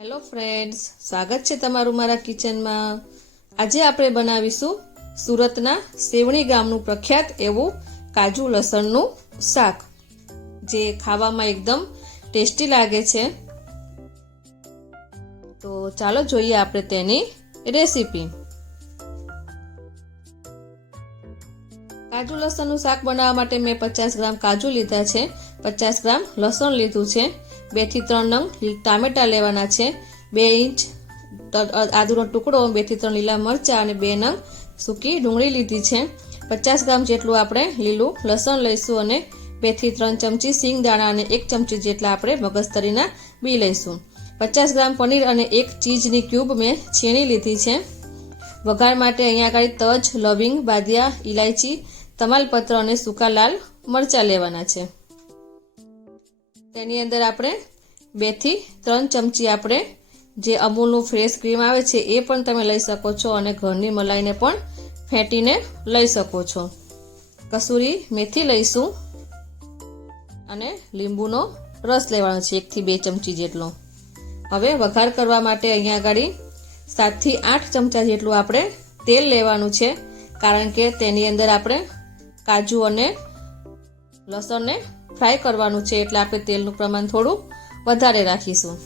Hello friends, સ્વાગત છે તમારું મારા કિચનમાં। આજે આપણે બનાવીશું સુરતના સેવણી ગામનું પ્રખ્યાત એવું કાજુ લસણનું શાક, જે ખાવામાં એકદમ ટેસ્ટી લાગે છે। તો ચાલો જોઈએ આપણે તેની રેસીપી। કાજુ લસણનું શાક બનાવવા માટે મેં 50 ગ્રામ કાજુ લીધા છે, 50 ગ્રામ લસણ લીધું છે, 2 થી 3 નંગ ટામેટા લેવાના છે, 2 ઇંચ આદુનો ટુકડો, 2 થી 3 લીલા મરચાં અને 2 નંગ સૂકી ડુંગળી લીધી છે। 50 ગ્રામ જેટલું આપણે લીલું લસણ લઈશું અને 2 થી 3 ચમચી સિંગ દાણા અને 1 ચમચી જેટલા આપણે મગજતરીના બી લઈશું। 50 ગ્રામ પનીર અને 1 ચીઝની ક્યુબ મેં છીણી લીધી છે। વઘાર માટે અહીંયા આગળ તજ, લવિંગ, બાદિયા, ઇલાયચી, તમાલપત્ર અને સૂકા લાલ મરચાં લેવાના છે। તેની અંદર આપણે 2 થી 3 ચમચી આપણે જે અમૂલનું ફ્રેશ ક્રીમ આવે છે એ પણ તમે લઈ શકો છો અને ઘરની મલાઈને પણ ફેંટીને લઈ શકો છો। કસૂરી મેથી લઈશું અને લીંબુનો રસ લેવાનો છે 1 થી 2 ચમચી જેટલો। હવે વઘાર કરવા માટે અહીંયા આગળ 7 થી 8 ચમચા જેટલું આપણે તેલ લેવાનું છે, કારણ કે તેની અંદર આપણે કાજુ અને લસણને ફ્રાય કરવાનું છે, એટલે આપણે તેલનું પ્રમાણ થોડું વધારે રાખીશું।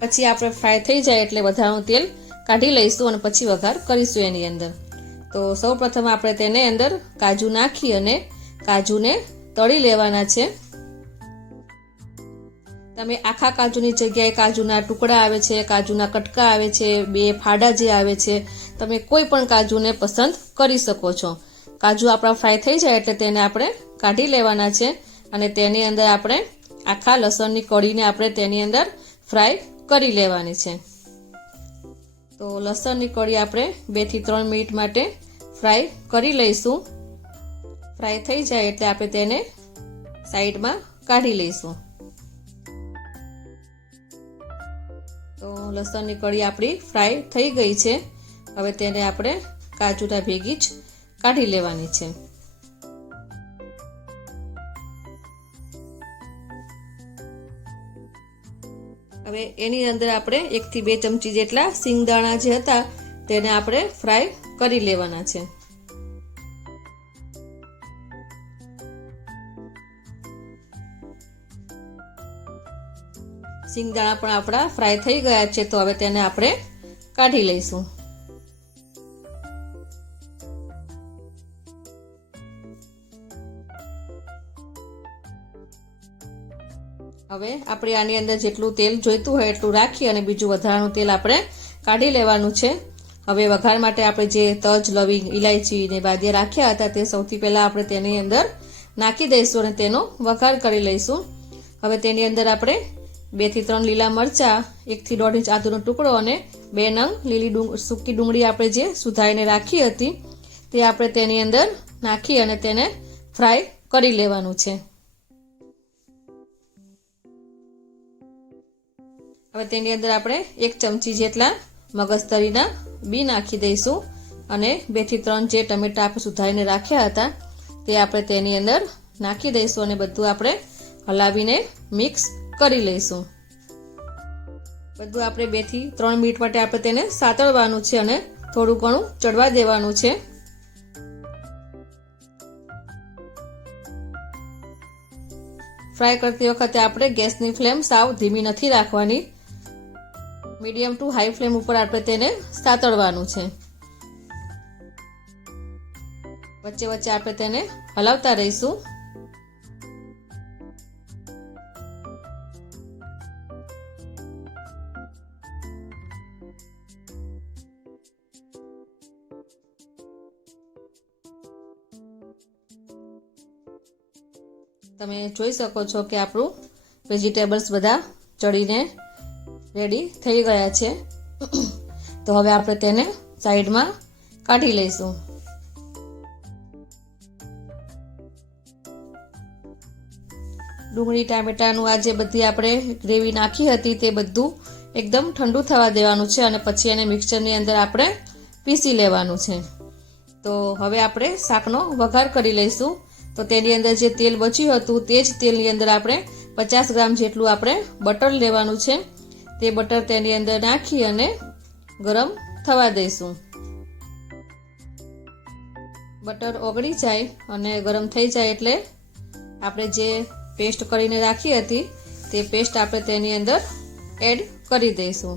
પછી આપણે ફ્રાય થઈ જાય એટલે વધારાનું તેલ કાઢી લઈશું અને પછી વઘાર કરીશું એની અંદર। તો સૌપ્રથમ આપણે તેને અંદર કાજુ નાખી અને કાજુને તળી લેવાના છે। તમે આખા કાજુની જગ્યાએ કાજુના ટુકડા આવે છે, કાજુના કટકા આવે છે, 2 ફાડા જે આવે છે, તમે કોઈ પણ કાજુને પસંદ કરી શકો છો। કાજુ આપણા ફ્રાય થઈ જાય એટલે તેને આપણે કાઢી લેવાના છે અને તેની અંદર આપણે આખા લસણની કળીને આપણે તેની અંદર ફ્રાય કરી લેવાની છે। તો લસણની કળી આપણે 2 થી 3 મિનિટ માટે ફ્રાય કરી લઈશું। ફ્રાય થઈ જાય એટલે આપણે તેને સાઈડમાં કાઢી લઈશું। તો લસણની કળી આપણી ફ્રાય થઈ ગઈ છે। હવે તેને આપણે કાજુના ભેગી જ કાઢી લેવાની છે। હવે એની અંદર આપણે 1 થી 2 ચમચી જેટલા સિંગદાણા જે હતા તેને આપણે ફ્રાય કરી લેવાના છે। સિંગદાણા પણ આપણા ફ્રાય થઈ ગયા છે, તો હવે તેને આપણે કાઢી લઈશું। હવે આપણે આની અંદર જેટલું તેલ જોઈતું હોય એટલું રાખી અને બીજું વધારાનું તેલ આપણે કાઢી લેવાનું છે। હવે વઘાર માટે આપણે જે તજ, લવિંગ, ઇલાયચી ને બાદિયા રાખ્યા હતા તે સૌથી પહેલા આપણે તેની અંદર નાખી દઈશું અને તેનો વઘાર કરી લઈશું। હવે તેની અંદર આપણે 2 થી 3 લીલા મરચાં, 1 થી 1.5 ઇંચ આદુનો ટુકડો અને 2 નંગ લીલી સૂકી ડુંગળી આપણે જે સુધારીને રાખી હતી તે આપણે તેની અંદર નાખી અને તેને ફ્રાય કરી લેવાનું છે। હવે તેની અંદર આપણે 1 ચમચી જેટલા મગજતરીના બી નાખી દઈશું અને 2 થી 3 જે ટમેટા આપણે સુધારીને રાખ્યા હતા તે આપણે તેની અંદર નાખી દઈશું અને બધું આપણે હલાવીને મિક્સ કરી લઈશું। બધું આપણે 2 થી 3 મિનિટ માટે આપણે તેને સાતળવાનું છે અને થોડું ઘણું ચડવા દેવાનું છે। ફ્રાય કરતી વખતે આપણે ગેસની ફ્લેમ સાવ ધીમી નથી રાખવાની, મીડિયમ ટુ હાઈ ફ્લેમ ઉપર આપણે તેને સાતળવાનું છે। વચ્ચે વચ્ચે આપણે તેને હલાવતા રહીશું। તમે જોઈ શકો છો કે આપણું વેજીટેબલ્સ બધા ચડીને રેડી થઈ ગયા છે। તો હવે આપણે તેને સાઈડમાં કાઢી લઈશું। ડુંગળી ટામેટાનું આ જે બધી આપણે ગ્રેવી નાખી હતી તે બધું એકદમ ઠંડુ થવા દેવાનું છે અને પછી એને મિક્સચરની અંદર આપણે પીસી લેવાનું છે। તો હવે આપણે શાકનો વઘાર કરી લઈશું। તો તેની અંદર જે તેલ બચ્યું હતું તે જ તેલની અંદર આપણે 50 ગ્રામ જેટલું આપણે બટર લેવાનું છે। તે બટર તેની અંદર નાખી અને ગરમ થવા દઈશું. બટર ઓગળી જાય અને ગરમ થઈ જાય એટલે આપણે જે પેસ્ટ કરીને રાખી હતી તે પેસ્ટ આપણે તેની અંદર એડ કરી દઈશું.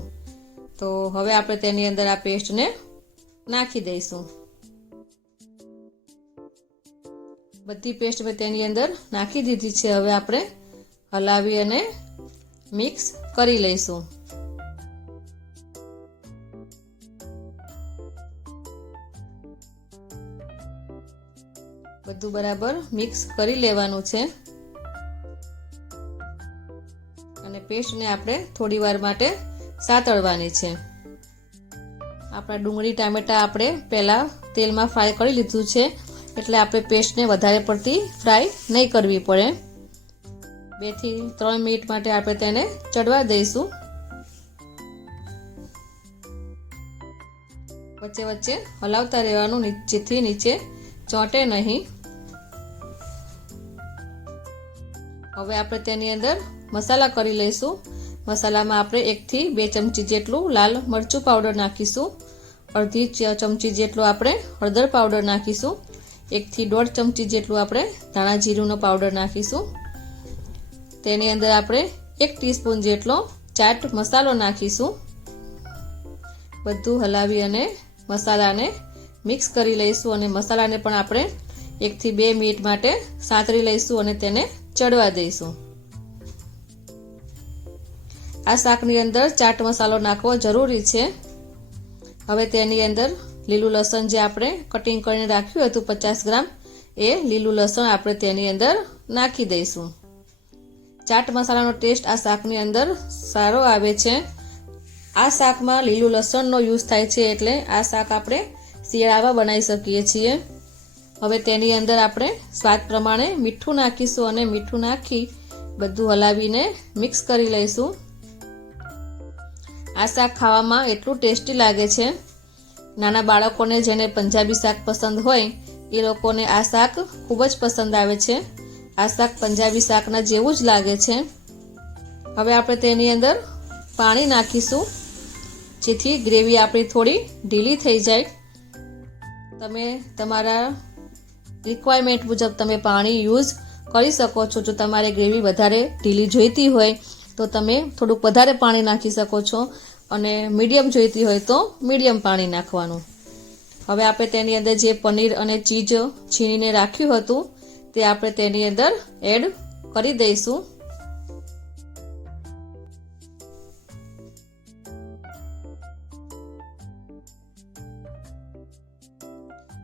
તો હવે આપણે તેની અંદર આ પેસ્ટને નાખી દઈશું. બધી પેસ્ટ મેં તેની અંદર નાખી દીધી છે. હવે આપણે હલાવી અને મિક્સ કરી લઈશું. બધું બરાબર મિક્સ કરી લેવાનું છે અને પેસ્ટને આપણે થોડી વાર માટે સાતળવાની છે. આપણા ડુંગળી ટામેટા આપણે પહેલાં તેલમાં ફ્રાય કરી લીધું છે એટલે આપણે પેસ્ટને વધારે પડતી ફ્રાય નહીં કરવી પડે. 2 થી 3 મિનિટ માટે આપણે તેને ચડવા દઈશું. વચ્ચે વચ્ચે હલાવતા રહેવાનું જેથી નીચે ચોંટે નહીં. હવે આપણે તેની અંદર મસાલા કરી લઈશું. મસાલામાં આપણે 1 થી 2 ચમચી જેટલું લાલ મરચું પાવડર નાખીશું. અડધી ચમચી જેટલું આપણે હળદર પાવડર નાખીશું. 1 થી 1.5 ચમચી જેટલું આપણે ધાણા જીરુંનો પાવડર નાખીશું. તેની અંદર આપણે 1 ટીસ્પૂન જેટલો ચાટ મસાલો નાખીશું. બધું હલાવી અને મસાલાને મિક્સ કરી લઈશું અને મસાલાને પણ આપણે 1 થી 2 મિનિટ માટે સાંતળી લઈશું અને તેને ચડવા દઈશું. આ શાકની અંદર ચાટ મસાલો નાખવો જરૂરી છે. હવે તેની અંદર લીલું લસણ જે આપણે કટિંગ કરીને રાખ્યું હતું 50 ગ્રામ એ લીલું લસણ આપણે તેની અંદર નાખી દઈશું. ચાટ મસાલાનો ટેસ્ટ આ શાકની અંદર સારો આવે છે. આ શાકમાં લીલું લસણનો યુઝ થાય છે એટલે આ શાક આપણે શિયાળામાં બનાવી શકીએ છીએ. હવે તેની અંદર આપણે સ્વાદ પ્રમાણે મીઠું નાખીશું અને મીઠું નાખી બધું હલાવીને મિક્સ કરી લઈશું. આ શાક ખાવામાં એટલું ટેસ્ટી લાગે છે. નાના બાળકોને જેને પંજાબી શાક પસંદ હોય એ લોકોને આ શાક ખૂબ જ પસંદ આવે છે. આ શાક પંજાબી શાકના જેવું જ લાગે છે. હવે આપણે તેની અંદર પાણી નાખીશું જેથી ગ્રેવી આપણી થોડી ઢીલી થઈ જાય. તમે તમારા રિક્વાયરમેન્ટ મુજબ તમે પાણી યુઝ કરી શકો છો. જો તમારે ગ્રેવી વધારે ઢીલી જોઈતી હોય તો તમે થોડુંક વધારે પાણી નાખી શકો છો અને મીડિયમ જોઈતી હોય તો મીડિયમ પાણી નાખવાનું. હવે આપણે તેની અંદર જે પનીર અને ચીઝ છીણીને રાખ્યું હતું તે આપણે તેની અંદર એડ કરી દઈશું.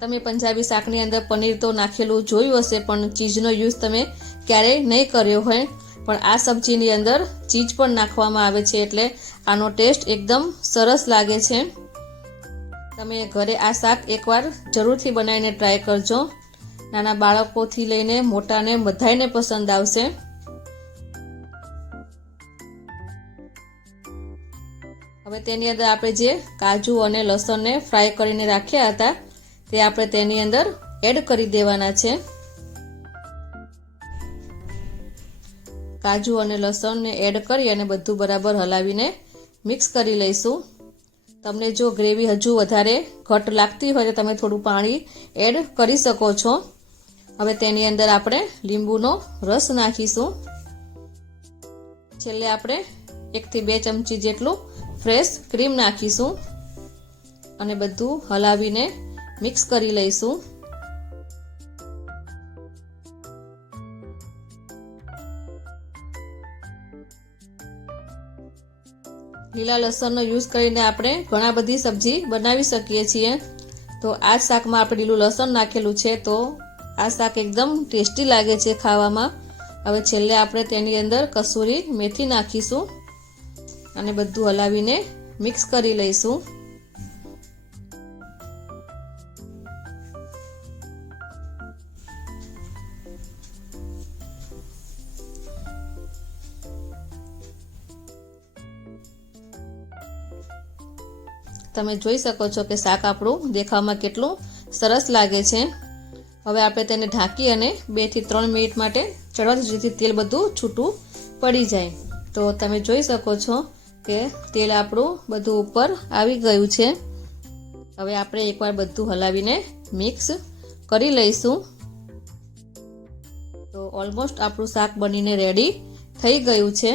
તમે પંજાબી શાકની અંદર પનીર તો નાખેલું જોયું હશે પણ ચીઝનો યુઝ તમે ક્યારેય નહીં કર્યો હોય. પણ આ સબ્જીની અંદર ચીઝ પણ નાખવામાં આવે છે એટલે આનો ટેસ્ટ એકદમ સરસ લાગે છે. તમે ઘરે આ શાક એકવાર જરૂરથી બનાવીને ટ્રાય કરજો. નાના બાળકોથી લઈને મોટાને બધાને પસંદ આવશે. હવે તેની અંદર આપણે જે કાજુ અને લસણને ફ્રાય કરીને રાખ્યા હતા તે આપણે તેની અંદર એડ કરી દેવાના છે. કાજુ અને લસણને એડ કરી અને બધું બરાબર હલાવીને મિક્સ કરી લઈશું. તમને જો ગ્રેવી હજુ વધારે ઘટ લાગતી હોય તો તમે થોડું પાણી એડ કરી શકો છો. હવે તેની અંદર આપણે લીંબુનો રસ નાખીશું. છેલ્લે આપણે 1 થી 2 ચમચી જેટલું ફ્રેશ ક્રીમ નાખીશું અને બધું હલાવીને મિક્સ કરી લઈશું. લીલા લસણનો યુઝ કરીને આપણે ઘણા બધી સબ્જી બનાવી શકીએ છીએ. તો આ શાકમાં આપણે લીલું લસણ નાખેલું છે તો આ શાક એકદમ ટેસ્ટી લાગે છે ખાવામાં. હવે છેલ્લે આપણે તેની અંદર કસૂરી મેથી નાખીશું અને બધું હલાવીને મિક્સ કરી લઈશું. તમે જોઈ શકો છો કે શાક આપણું દેખાવમાં કેટલું સરસ લાગે છે. હવે આપણે તેને ઢાંકી અને 2 થી 3 મિનિટ માટે ચડવા જેથી તેલ બધું છૂટું પડી જાય. તો તમે જોઈ શકો છો કે તેલ આપણું બધું ઉપર આવી ગયું છે. હવે આપણે એકવાર બધું હલાવીને મિક્સ કરી લઈશું. તો ઓલમોસ્ટ આપણું શાક બનીને રેડી થઈ ગયું છે.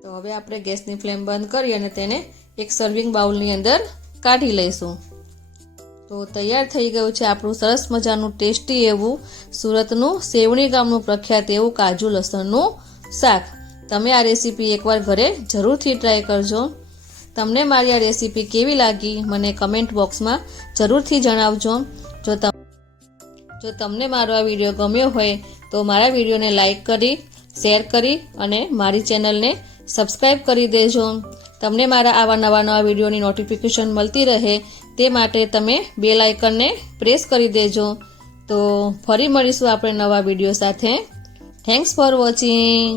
તો હવે આપણે ગેસની ફ્લેમ બંધ કરી અને તેને એક સર્વિંગ બાઉલની અંદર કાઢી લઈશું. તો તૈયાર થઈ ગયું છે આપણું સરસ મજાનું ટેસ્ટી એવું સુરતનું સેવણી ગામનું પ્રખ્યાત એવું કાજુ લસણનું શાક. તમે આ રેસીપી એકવાર ઘરે જરૂરથી ટ્રાય કરજો. તમને મારી આ રેસીપી કેવી લાગી મને કમેન્ટ બોક્સમાં જરૂરથી જણાવજો. જો તમને મારો આ વિડીયો ગમ્યો હોય તો મારા વિડીયોને લાઈક કરી, શેર કરી અને મારી ચેનલને સબસ્ક્રાઈબ કરી દેજો. તમને મારા આવા નવા વિડીયોની નોટિફિકેશન મળતી રહે તે માટે તમે બેલ આઇકનને પ્રેસ કરી દેજો. તો ફરી મળીશું આપણે નવા વિડીયો સાથે. Thanks for watching.